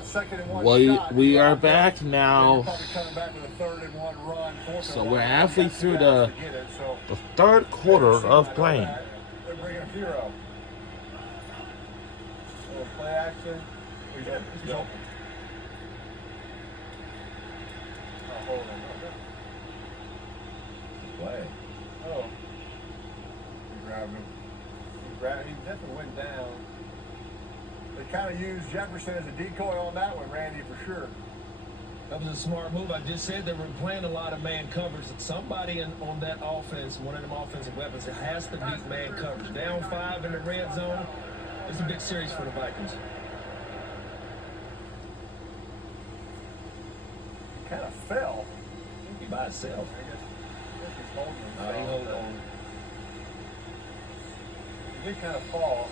about second and one shot. We are back now. Probably coming back with a 3rd-and-1 run. So we're halfway through the third quarter of playing. They're bringing Hero. Little play action. He's open. Oh, hold on. Play. Oh. He grabbed him. He definitely went down. They kind of used Jefferson as a decoy on that one, Randy, for sure. That was a smart move. I just said they were playing a lot of man coverage. Somebody on that offense, one of them offensive weapons, it has to beat man coverage. Down 5 in the red zone. It's a big series for the Vikings. He kind of fell. He by himself. I guess he's holding himself. He hold on. He did kind of fall.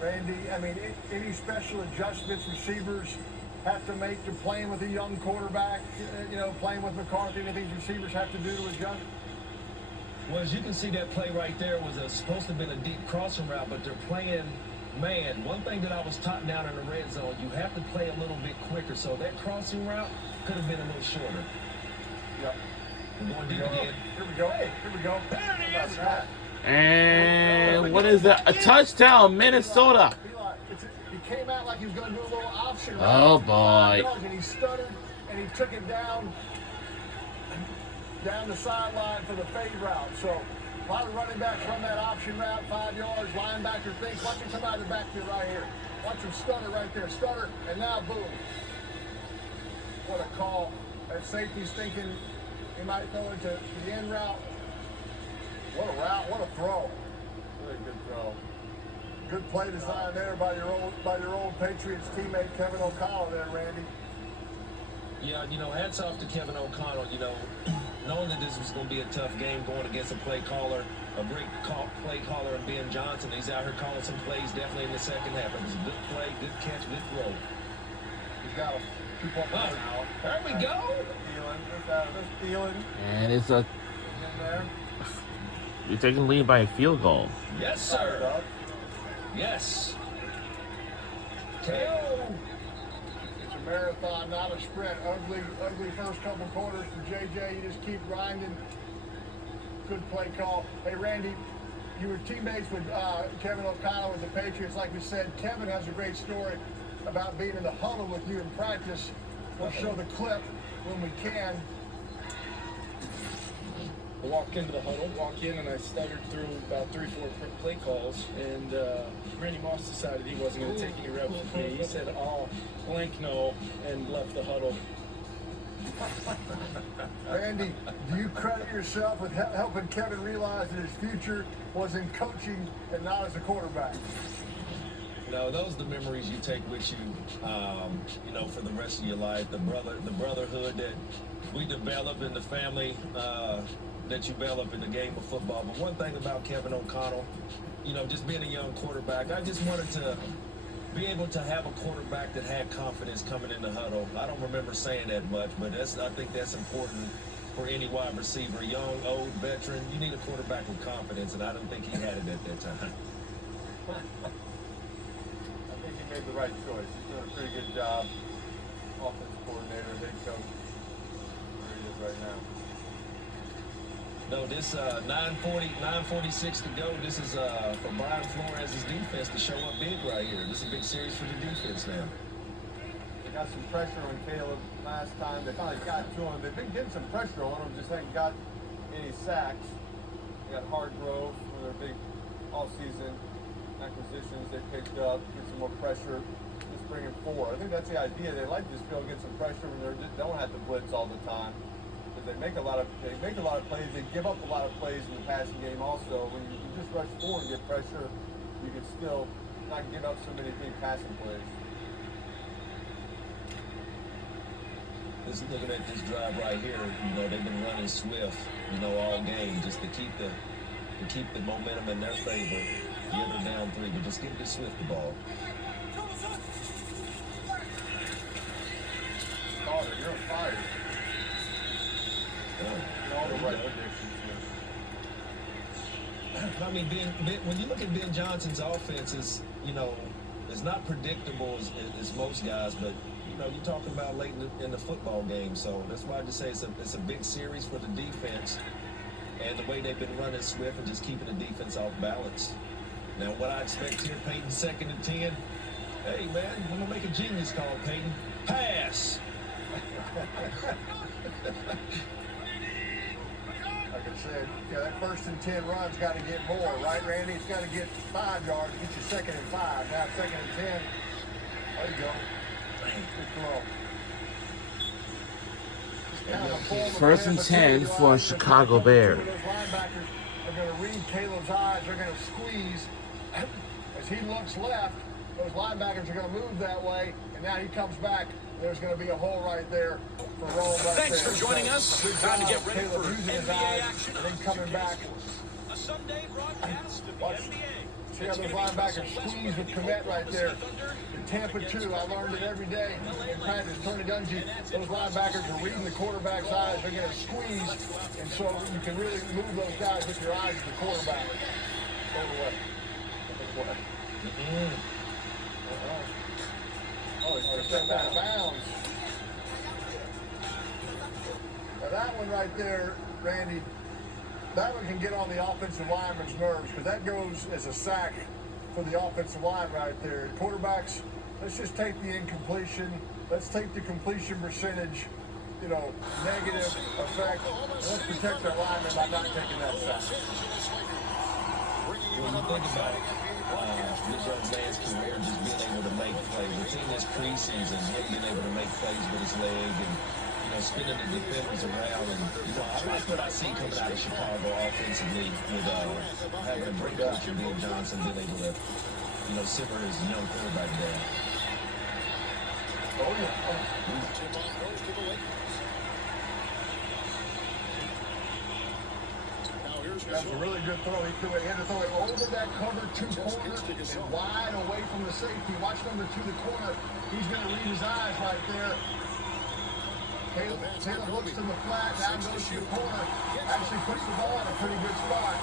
Randy, I mean, any special adjustments receivers have to make to playing with a young quarterback, playing with McCarthy, anything receivers have to do to adjust? Well, as you can see, that play right there was supposed to have been a deep crossing route, but they're playing man. One thing that I was taught down in the red zone, you have to play a little bit quicker. So that crossing route could have been a little shorter. Yep. We're going deep again. Here we go. Here we go. There it is. And what is that? A touchdown, Minnesota. He came out like he was going to do a little option route. Oh, boy. And he stuttered, and he took it down the sideline for the fade route. So a lot of running backs run that option route, 5 yards, linebacker thinks. Watch him come out of the backfield right here. Watch him stutter right there. Stutter, and now boom. What a call. That safety's thinking he might throw it to the end route. What a route, what a throw. Really good throw. Good play design there by your old Patriots teammate Kevin O'Connell there, Randy. Yeah, hats off to Kevin O'Connell, knowing that this was going to be a tough game going against a play caller, a great play caller in Ben Johnson. He's out here calling some plays definitely in the second half. It was a good play, good catch, good throw. He's got a 2-point now. There we go. Thielen. And it's a... In there. You're taking lead by a field goal. Yes, sir. Yes. KO. It's a marathon, not a sprint. Ugly first couple quarters for JJ. You just keep grinding. Good play call. Hey, Randy, you were teammates with Kevin O'Connell with the Patriots. Like we said, Kevin has a great story about being in the huddle with you in practice. We'll show the clip when we can. I walked into the huddle, and I stuttered through about 3-4 play calls, and Randy Moss decided he wasn't going to take any reps with me. He said, "Oh, blank no," and left the huddle. Randy, do you credit yourself with helping Kevin realize that his future was in coaching and not as a quarterback? No, those are the memories you take with you, for the rest of your life. The brotherhood that we develop in the family that you develop in the game of football. But one thing about Kevin O'Connell, just being a young quarterback, I just wanted to be able to have a quarterback that had confidence coming in the huddle. I don't remember saying that much, but I think that's important for any wide receiver, young, old, veteran. You need a quarterback with confidence, and I don't think he had it at that time. I think he made the right choice. He's doing a pretty good job. Offensive coordinator, head coach. Where he is right now. No, this 9:46 to go. This is for Brian Flores' defense to show up big right here. This is a big series for the defense now. They got some pressure on Caleb last time. They finally got to him. They've been getting some pressure on him, just haven't got any sacks. They got Hardgrove, one of their big all-season acquisitions they picked up. Get some more pressure. Just bring in 4. I think that's the idea. They like to just be able to get some pressure when they don't have to blitz all the time. They make a lot of plays. They give up a lot of plays in the passing game. Also, when you just rush forward and get pressure, you can still not give up so many big passing plays. Just looking at this drive right here, they've been running swift, all game just to keep the momentum in their favor. Yeah, they're down 3, but just give the Swift the ball. Carter, you're on fire. All the right predictions here. I mean, when you look at Ben Johnson's offenses, it's not predictable as most guys, but you know, you're talking about late in the football game, so that's why I just say it's a big series for the defense, and the way they've been running Swift and just keeping the defense off balance. Now, what I expect here, Peyton, 2nd and 10. Hey, man, I'm gonna make a genius call, Peyton. Pass. Like I said, yeah, that 1st and 10 run's got to get more, right, Randy? It's got to get 5 yards to get you 2nd and 5. Now 2nd and 10. There you go. Good throw. 1st and 10 for Chicago Bears. Those linebackers are going to read Caleb's eyes. They're going to squeeze. As he looks left, those linebackers are going to move that way, and now he comes back. There's going to be a hole right there for Roll right Thanks there. for joining us. Time to get ready Caleb for using his NBA eyes, action and on then coming back. A Sunday broadcast of the Watch. NBA. See how those linebackers squeeze with Komet right there. In Tampa, too, I learned it every day in practice. Tony Dungy, those linebackers are reading the quarterback's eyes. They're going to squeeze, and so you can really move those guys with your eyes to the quarterback. Go away. Oh, he's stepped out of bounds. Now that one right there, Randy, that one can get on the offensive lineman's nerves because that goes as a sack for the offensive line right there. Quarterbacks, let's just take the incompletion. Let's take the completion percentage, you know, negative effect. And let's protect our linemen by not taking that sack. When you think about this young man's career, just being able to make plays, we've seen this preseason, him being able to make plays with his leg and, you know, spinning the defenders around. And, you know, I like what I see coming out of Chicago offensively with having a great coach in Bill Johnson being able to, you know, simmer his young quarterback down. Oh, yeah. That's a really good throw. He had to throw it over that cover 2 corner and wide away from the safety. Watch number 2, the corner. He's going to read his eyes right there. Caleb looks to the flat, now goes to the corner. Actually puts the ball in a pretty good spot.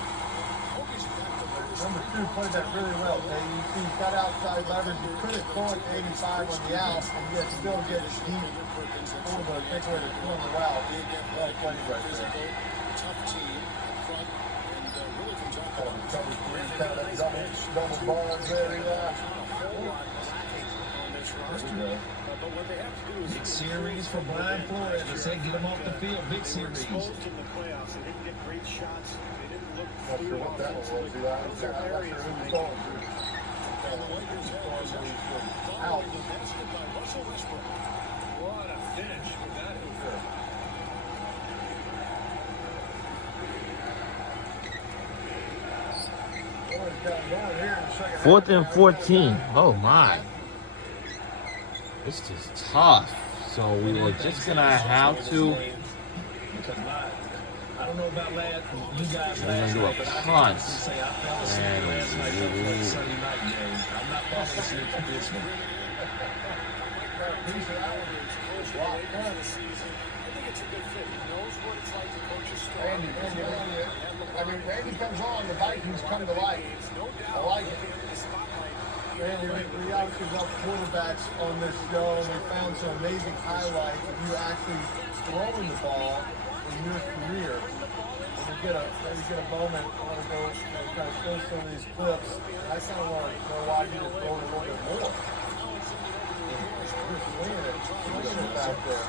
Number 2 played that really well. You see he's got outside leverage. He couldn't throw it to 85 on the out, and yet still get it deep for the big way to corner route. Well played right there. Cover 3, kind of that double bars there. Big series for Brian Flores. They say get him off the field. Big series. Not sure what that one was. I'm not sure who was going to. Out. What a finish with that. 4th and 14. Oh my. This is tough. So we were just gonna have to. Because I don't know about you guys We're gonna last do night, a but I punt. can say I fell asleep last night for the Sunday night game. I'm not falling asleep for this one. Randy comes on, the Vikings come to life. I like it. Randy, we obviously love quarterbacks on this show, and we found some amazing highlights of you actually throwing the ball in your career. When you get a moment, I want to go kind of show some of these clips. I kind of want to know why you just throw it a little bit more. You're swinging it back there.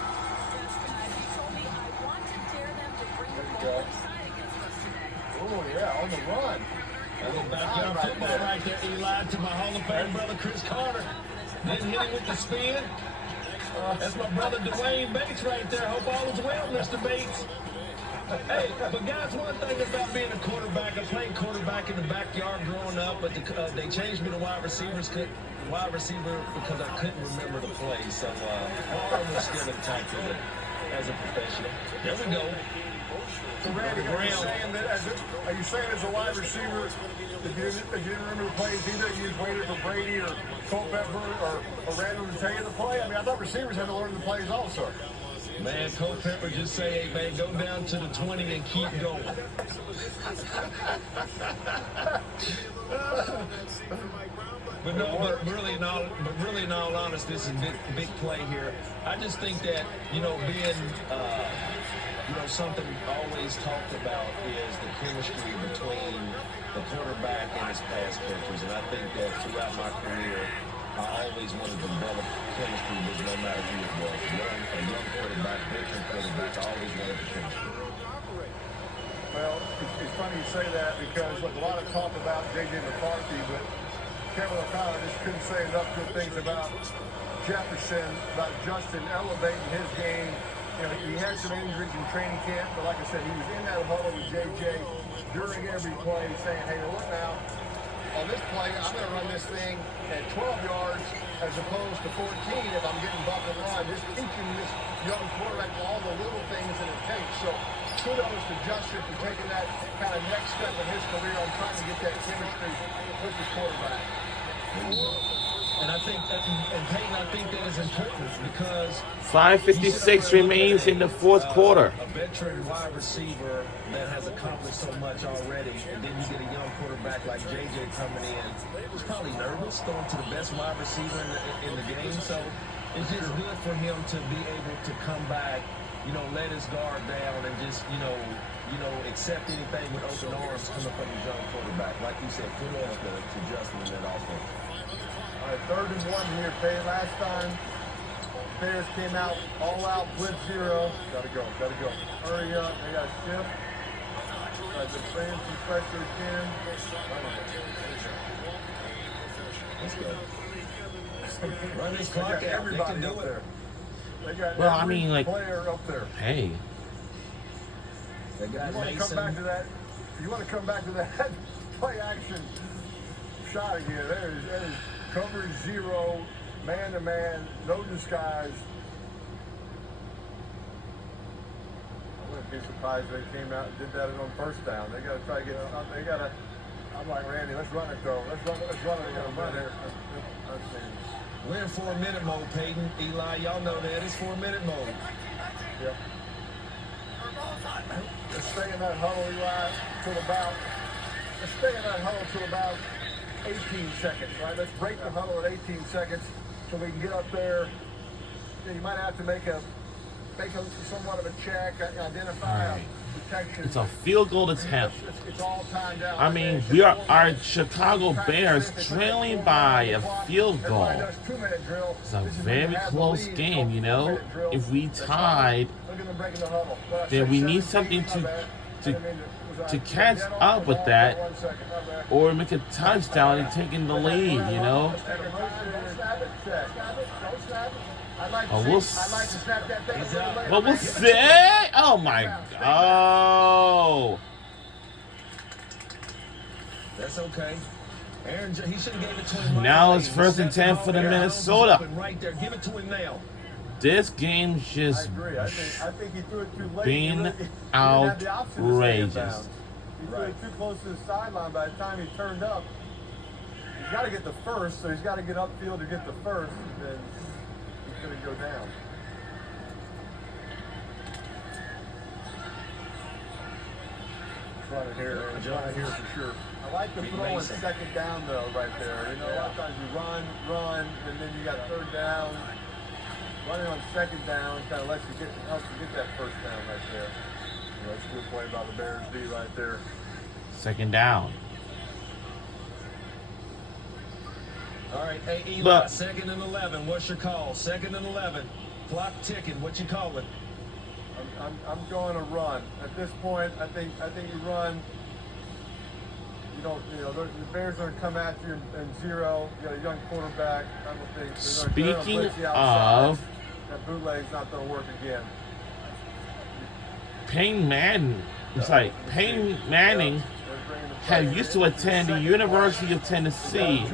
There you go. Oh, yeah, on the run. That's a backyard football right there, Eli, to my Hall of Fame brother, Chris Carter. Then hit him with the spin. That's my brother, Dwayne Bates, right there. Hope all is well, Mr. Bates. Hey, but guys, one thing about being a quarterback, I played quarterback in the backyard growing up, but they changed me to wide receiver because I couldn't remember the play. So my arm was still intact as a professional. There we go. So Randy, are you saying as a wide receiver, if you didn't remember the plays either, you just waited for Brady or Culpepper or Randall to tell you the play? I mean, I thought receivers had to learn the plays also. Man, Culpepper just say, hey, man, go down to the 20 and keep going. But no, but really in all honesty, this is a big play here. I just think that, being, something always talked about is the chemistry between the quarterback and his pass catchers. And I think that throughout my career, I always wanted to develop chemistry with no matter who it was. A young quarterback, veteran quarterback, I always wanted the chemistry. Well, it's funny you say that because look, a lot of talk about J.J. McCarthy, but Kevin O'Connor just couldn't say enough good things about Jefferson, about Justin elevating his game. He had some injuries in training camp, but like I said, he was in that huddle with J.J. during every play saying, hey, look now, on this play, I'm going to run this thing at 12 yards as opposed to 14 if I'm getting buck and run. Just teaching this young quarterback all the little things that it takes. So kudos to Justin for taking that kind of next step in his career on trying to get that chemistry with the quarterback. And I think that, and Peyton, I think that is important because 5:56 remains in the fourth quarter. A veteran wide receiver that has accomplished so much already, and then you get a young quarterback like JJ coming in, who's probably nervous, throwing to the best wide receiver in the game. So it's just good for him to be able to come back, let his guard down and just, accept anything with open arms coming from a young quarterback. Like you said, kudos to Justin in that offense. All right, 3rd and 1 here, Pay. Last time, Bears came out all out, blitz zero. Gotta go. Hurry up, they got a shift. They're playing some pressure again. Let's go. Run this They clock got out. They everybody can do up it. there. They got Well, I every mean, like, player up there. hey, They got You want to come back to that? You want to come back to that play action shot again? That is cover zero, man to man, no disguise. I wouldn't be surprised if they came out and did that on first down. They got to try to get something. They got to. I'm like Randy. Let's run it though. Let's run it. They got to run it. We're in 4-minute mode, Peyton. Eli, y'all know that. It's 4-minute mode. Yep. Let's stay in that huddle, Eli, till about. Let's stay in that huddle till about 18 seconds, right? Let's break the huddle at 18 seconds so we can get up there. You might have to make a somewhat of a check, identify Right. a protection. it's a field goal attempt. It's all timed out. I mean, our Chicago Bears trailing by a field goal. It's a very close game, If we tied, then we need something to catch up with that, or make a touchdown and taking the lead, Well, we'll see. Oh my God! That's okay. Aaron, he should have gave it to him. Right Now away. it's 1st and 10 for the Aaron Minnesota. open right there. Give it to him now. This game's I just agree. I think he threw it too late. being He didn't have the option to stay in outrageous. bounds. He threw it too close to the sideline. By the time he turned up, he's got to get the first, so he's got to get upfield to get the first, and then he's going to go down. Try to hear for sure. I like the throw on 2nd down though, right there. A lot of times you run, and then you got 3rd down. Running on 2nd down kind of helps you get that 1st down right there. That's a good play by the Bears D right there. 2nd down. All right, hey Eli, But- 2nd and 11. What's your call? 2nd and 11. Clock ticking. What you calling? I'm going to run. At this point, I think you run. The Bears are going to come at you in zero. You got a young quarterback. I don't think. They're gonna Speaking blitz you outside. of, That bootleg's not going to work again. Peyton Manning, Peyton Manning had used to attend the University of Tennessee,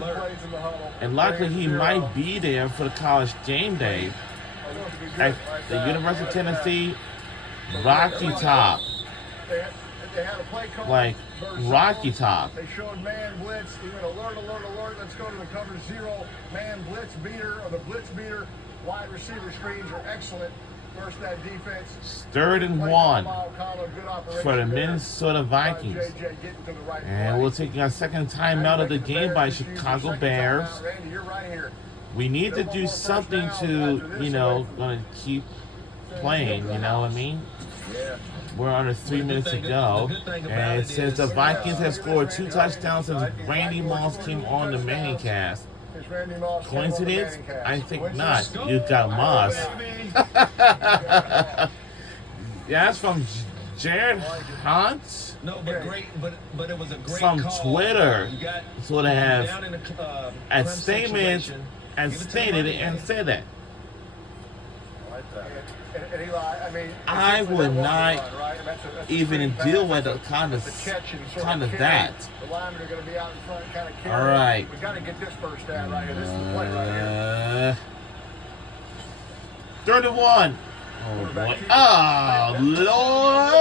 and likely he might be there for the college game day at the University of Tennessee Rocky Top. They had a play call. Like versus Rocky zone. Top. They showed man blitz. He went alert. Let's go to the cover zero. Man blitz beater or the blitz beater. Wide receiver screens are excellent. First that defense. It's 3rd and 1 for the Minnesota Vikings. And we'll take our second timeout of the game by Chicago Bears. Randy, you're right here. We need to do something to, gonna keep playing, you know what I mean? Yeah. We're under 3 minutes to go. And it says the Vikings have scored 2 touchdowns since Randy Moss came on the Manningcast. Coincidence? I think not. You got Moss. That's from Jared Hunt No, but great, but it was a great from call. Twitter. You got So they have down in the a Clemson statement situation. and Give it to stated the it and said that. And Eli, I mean, I essentially would that not wasn't run, right? That's a even straight deal pass. with the kind It's a catch and sort of carry. that. The linemen are going to be out in front and kind of carry. All right. We got to get this first down right here. This is the play right here. 3rd and 1. Oh boy. Oh Lord!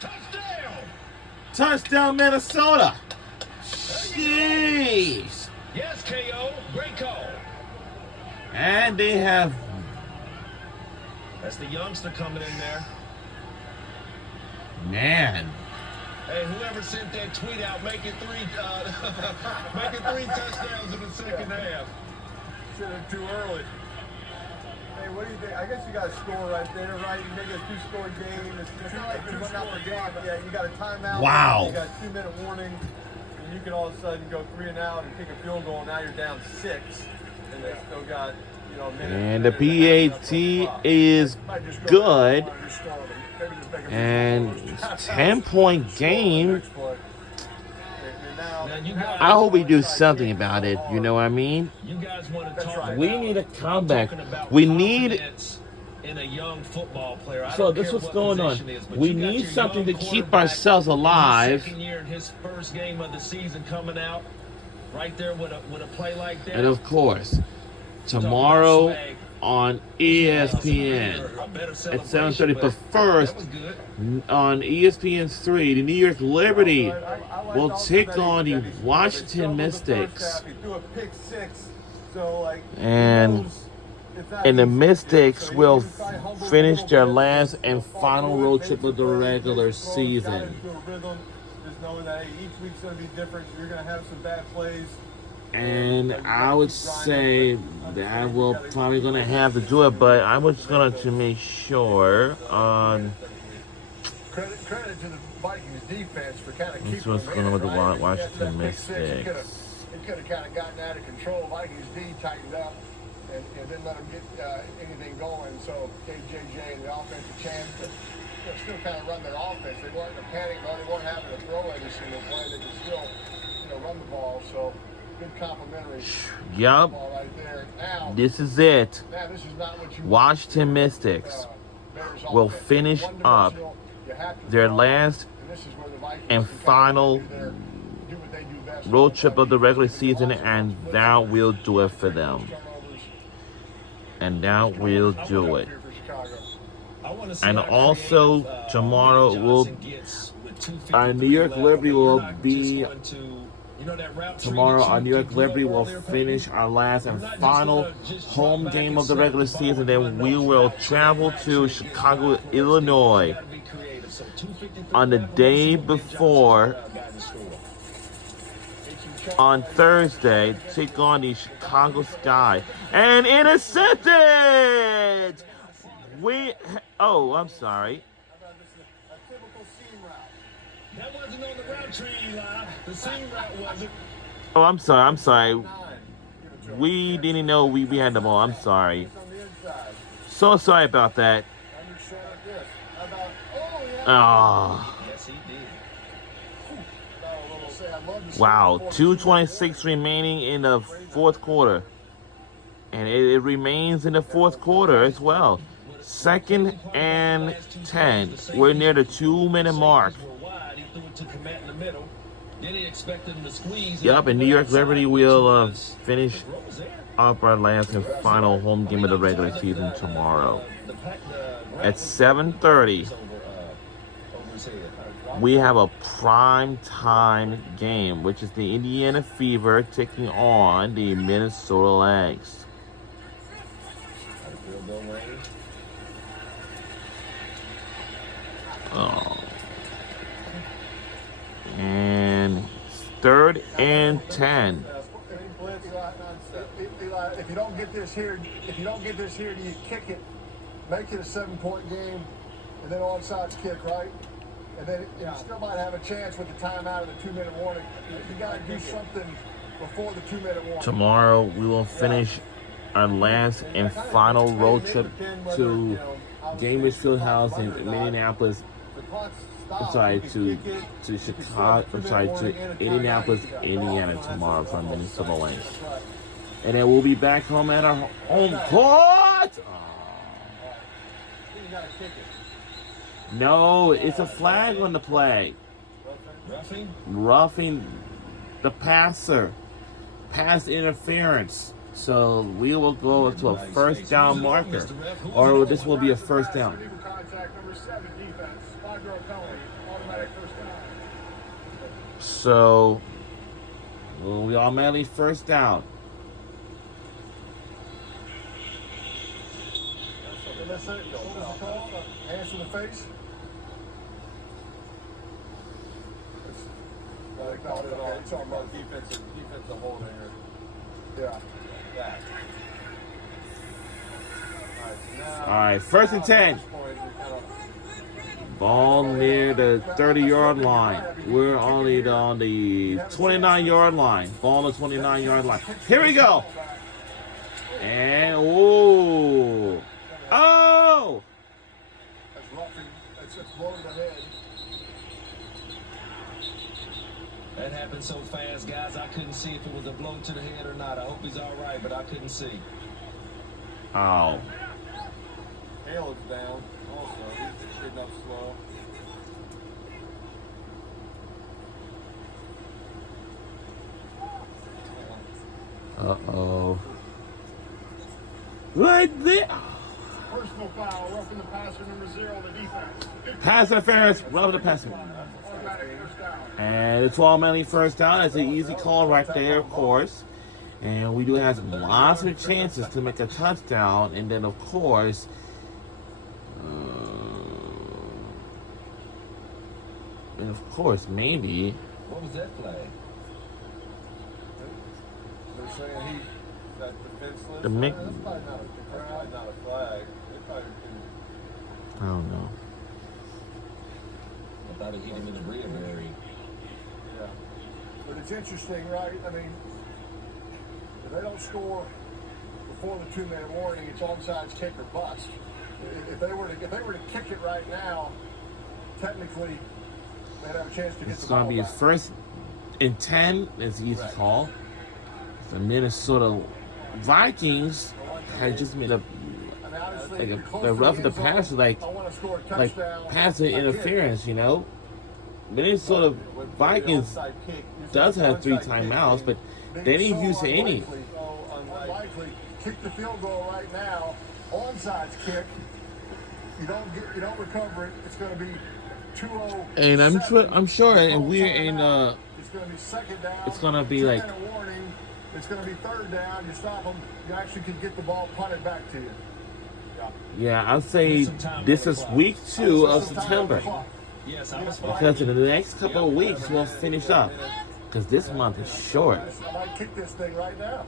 Touchdown! Touchdown Minnesota. Jeez. Yes, KO. Great call. And they have That's the youngster coming in there. man. Hey, whoever sent that tweet out, make it 3 touchdowns in the second half. Said it too early. Hey, what do you think? I guess you got a score right there, right? You make it a 2-score game. It's not like you're running out the clock. Yeah, you got a timeout. Wow. You got a 2-minute warning, and you can all of a sudden go 3 and out and kick a field goal. And now you're down 6, and they still got a minute. And the PAT is good. And 10-point game. Now, you guys, I hope we do something about it. You know what I mean? you guys want to talk about, We need a comeback. talking about We need. confidence in a young football player. I So don't this care what's what going on. position it is, but We you got need your something to young keep quarterback ourselves in his alive. second year in his first game of the season coming out, right there with a play like that. And of course, tomorrow on ESPN at 7:30. But first, on ESPN's 3, the New York Liberty will take on the Washington Mystics. And the Mystics will finish their last and final road trip of the regular season. Just knowing that each week's going to be different. You're going to have some bad plays. And I would say that we're probably going to have to do it, but I was going to make sure Credit to the Vikings defense for kind of This keeping was them going in with it, the right? Washington That pick six, Mystics. It could have kind of gotten out of control. Vikings D tightened up and didn't let them get anything going. So KJJ and the offensive chance to still kind of run their offense. They weren't in a panic mode. They weren't having to throw every single play. They could still, run the ball. So good complimentary Yup, ball right there. Now, this is it. this is not what you Washington Mystics Bears will offense. finish up One-dimensional. You have to their throw. last And this is where the Vikings and can kind of final do what they do best. road trip of the regular season, and that will do it for them. And that will do it. And also tomorrow our New York Liberty will be tomorrow. Our New York Liberty will finish our last and final home game of the regular season. Then we will travel to Chicago, Illinois on the day before. On Thursday, take on the Chicago Sky and intercepted. I'm sorry. That wasn't on the route tree, Eli. The seam route wasn't. Oh, I'm sorry. We didn't know we had the ball. I'm sorry. So sorry about that. Oh. Yes, he did. Wow, 2:26 remaining in the fourth quarter. And it remains in the fourth quarter as well. 2nd and 10. We're near the 2-minute mark. Yup, and New York Liberty will finish up our last and final home game of the regular season tomorrow. At 7:30, we have a prime time game, which is the Indiana Fever taking on the Minnesota Lynx. Oh. And 3rd and 10. Eli, if you don't get this here, do you kick it, make it a 7-point game, and then onside kick, right? And then you still might have a chance with the timeout of the 2-minute warning. You got to do something before the 2-minute warning. Tomorrow we will finish our last and final road trip to Gainbridge Fieldhouse in Minneapolis. I'm sorry, to Chicago. I'm sorry, to Indianapolis, Indiana tomorrow from Minnesota Lynx. And then we'll be back home at our home court. No, it's a flag on the play. Roughing? Roughing the passer. Pass interference. So we will go to a first down marker. Or this will be a first down. Illegal contact, number 7, defense. 5-yard penalty, automatic first down. So we automatically first down. Hands to the face. They called it all. It's all about defensive holding. Yeah. That. All right, 1st and 10. Ball near the 30-yard line. We're only on the 29-yard line. Ball on the 29-yard line. Here we go. And oh. That's roughing. That's blowing the head. That happened so fast, guys. I couldn't see if it was a blow to the head or not. I hope he's all right, but I couldn't see. Oh. Caleb's down also. He's getting up slow. Uh-oh. Right there. Personal foul, roughing the passer, number 0, the defense. Pass interference, rub the passer. Automatic first down. And it's automatically first down. That's an easy call right there, of course. And we do have lots of chances to make a touchdown. And then, of course, maybe. What was that flag? They're saying he's that defenseless. The Mick- That's probably not a flag. They probably didn't. I don't know. I thought it hit him in the rear area. Yeah. But it's interesting, right? I mean, if they don't score before the 2-minute warning, it's onside kick or bust. If they were to kick it right now, technically they'd have a chance to get It's the ball going to be a back. 1st and 10. It's an easy call. The Minnesota Vikings had just made a I mean, honestly, like if you're close the to rough the end zone, pass like I want to score a like touchdown. passing I kick. interference, you know. Minnesota Vikings does have 3 timeouts, but they didn't use any. Unlikely. Kick the field goal right now. Onside kick. You don't recover it. It's going to be 2-0. And I'm sure, and we're in It's going to be second down. it's gonna be like- 2-minute warning. It's going to be 3rd down. You stop them. You actually could get the ball punted back to you. yeah, I'd say this is week 2 of September. Yes, I was Because in the next couple of weeks we'll finish up. Because this month is short. I might kick this thing right now.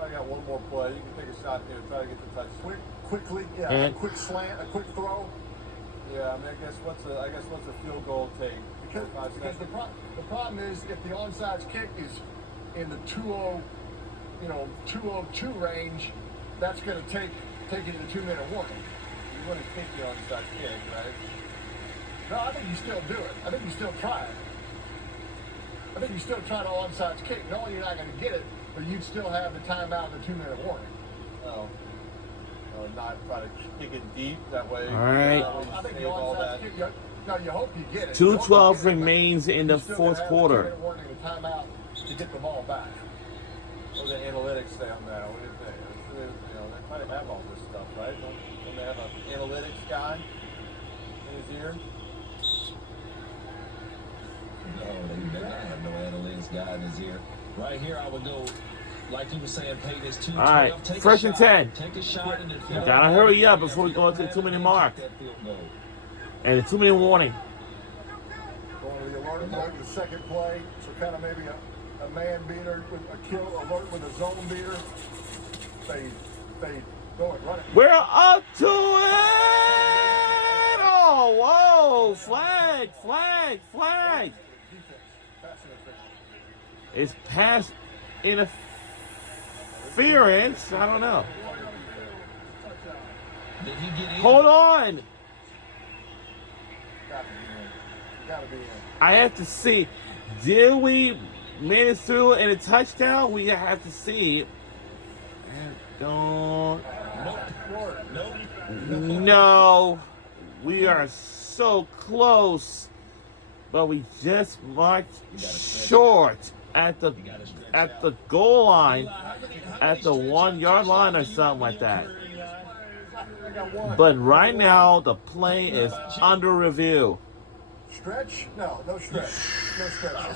I got one more play. You can take a shot here, try to get the touchdown. Quickly, yeah, And- a quick slant, a quick throw. Yeah, I mean, I guess what's a field goal take? Because 5 the, seconds? the problem is if the onside kick is in the 202 range, that's going to take you to the 2-minute warning. You want to kick the onside kick, right? No, I think you still do it. I think you still try it. I think you still try the onside kick. Knowing you're not going to get it, but you'd still have the timeout and the 2-minute warning. Oh. Or not try to kick it deep that way. All right. I think the Save all that. onside kick, you hope you get it. 2:12 remains in the You still 4th have quarter. The 2-minute warning and timeout to get the ball back. What do the analytics say on that? What do you think? They might have all this stuff, right? Don't they have an analytics guy in his ear? No, they better not have no analytics guy in his ear. Right here, I would go like you were saying, pay this 2-12. All right, Take first a and shot. 10. Take a shot, and if you Gotta hurry up before we go to the 2-minute mark. And a 2-minute warning. Going to the alert the second play, so kind of maybe a man beater with a kill alert with a zone beater. Fade, go it, run it. We're up to it! Oh, whoa! Flag! Defense, pass interference. It's pass interference. I don't know. Did he get in? Hold on. Gotta be in. I have to see. Did we make it through in a touchdown? We have to see. Don't. Nope. No. We are so close. But we just marched short at the goal line, at the 1 yard line or something like that. But right now the play is under review. Stretch? No stretch. No stretch.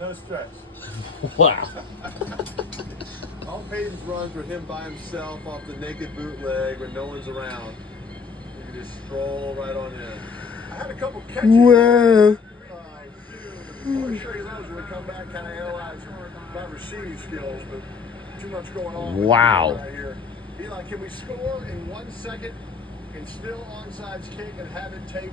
No stretch. Wow. All Peyton's runs were him by himself off the naked bootleg when no one's around. You can just stroll right on in. I had a couple catches. Wow. I'll show you those when we come back, kind of analyze my receiving skills, but too much going on. Wow. Right here. Eli, can we score in 1 second and still onside kick and have it take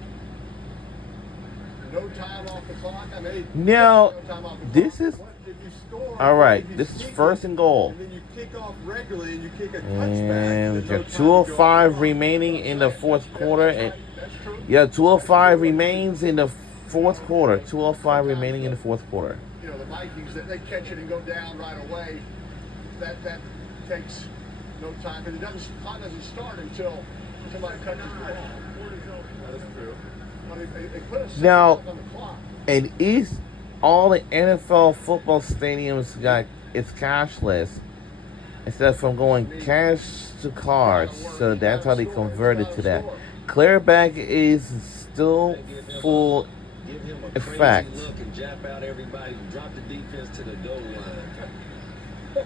no time off the clock? I mean, Now, no time off the this clock. is If you score, all right. if you This is sneak first it, and goal. And then you kick off regularly and you kick a touchback. And we there's no got time to go off the 2:05 clock. remaining in the fourth quarter. And That's true. yeah, 2:05 remains in the fourth quarter. 2:05 remaining in the fourth quarter. You know, the Vikings, that they catch it and go down right away, that takes no time, because clock doesn't start until somebody touches the ball. That's true. I mean, they put a second Now, on the clock. in East, all the NFL football stadiums got it's cashless instead from going cash to cards. So that's how they converted to that. Clearback is still full Give him a effect. crazy look and jab out everybody and drop the defense to the goal line. I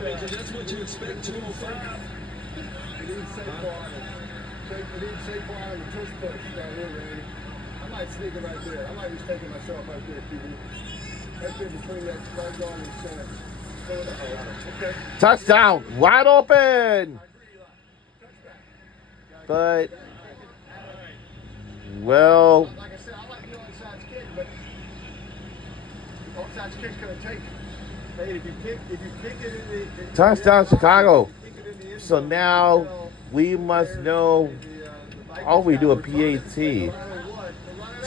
mean, 'cause that's what you expect, 205. They need Saquon and the tush push down here, Randy. I might sneak him right there. I might just take it myself right there, QB. Right there between that right guard and center. Okay. Touchdown, wide open. I agree, Eli. Touchback. But well, Like I said, I like the onside kick, but the onside kick's going to take. Hey, if you kick it in the touchdown Chicago. kick it in the end So zone, now we must know. Oh, we do a PAT.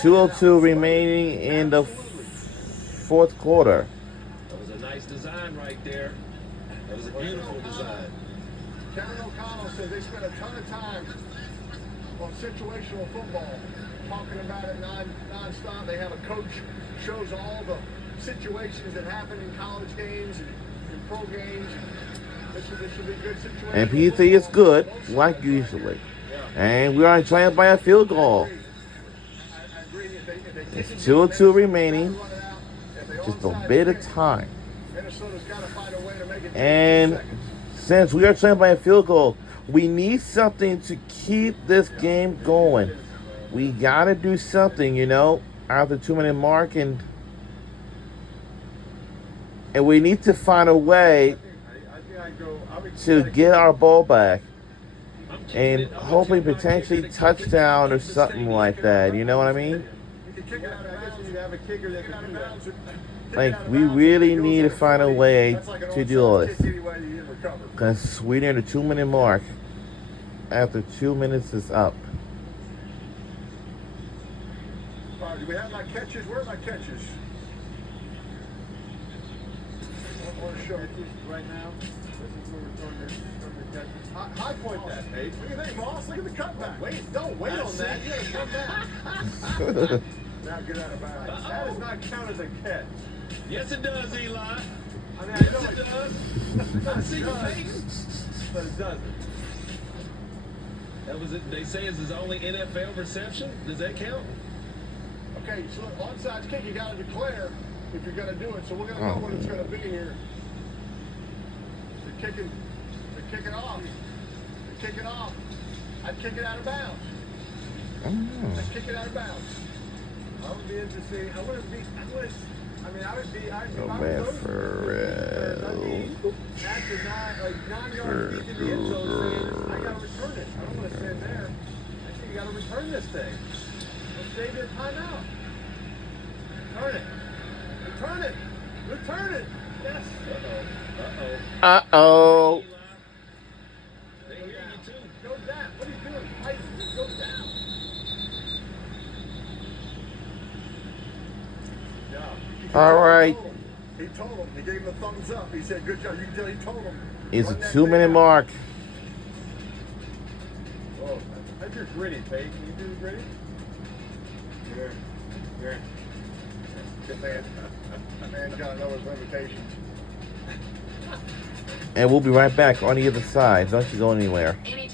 2:02 remaining in the fourth quarter. That was a nice design right there. That was a beautiful design. Kevin O'Connell says they spent a ton of time on situational football, talking about it non-stop. They have a coach shows all the situations that happen in college games and in pro games. This should be good situations. And PAT is good, like usually. And we are trailed by a field goal. I agree. If they It's 2:02 remaining. Just a bit of time. Minnesota's got to find a way to make it. And since we are trailed by a field goal, we need something to keep this game going. We got to do something, after the 2-minute mark. And we need to find a way to get our ball back. And hopefully potentially touchdown or something like that. You know what I mean? You can kick it out. I guess you have a kicker that can do that. Like, we really need to find a way to do this. Kick anyway you recover. Because we're near the 2-minute mark. After 2 minutes is up. All right, do we have my catches? Where are my catches? I want to show you right now. This is where we're throwing the catches. high point that, Paige. Look at that, Moss. Look at the cutback. Don't wait on that. You gotta come back. Now get out of bounds. That does not count as a catch. Yes, it does, Eli. I mean, I Yes, know it it does. I see your face. but it doesn't. That was it. They say it's his only NFL reception. Does that count? Okay, so onside kick, you got to declare if you're going to do it. So we're going to know what it's going to be here. they're kicking off. They're kicking off. I'd kick it out of bounds. Mm. I'd kick it out of bounds. I would be interested. I wouldn't be. I'd Oh, if I man, was those Pharrell. after 9 yards deep in the end zone, saying, I gotta return it. I don't want to stand there. I think you gotta return this thing. Don't save your timeout. Return it. Return it. Return it. Yes. Uh-oh. They hear you too. Go down. What are you doing? Fight. Just go down. Yeah. All right. He told him. He gave him a thumbs up. He said, good job. You can tell he told him. It's Run a that 2-minute thing out. mark. Whoa. That's your gritty, Pete. Can you do the gritty? Yeah. Yeah. Good man. Man's got to know his limitations. And we'll be right back on the other side. Don't you go anywhere. Any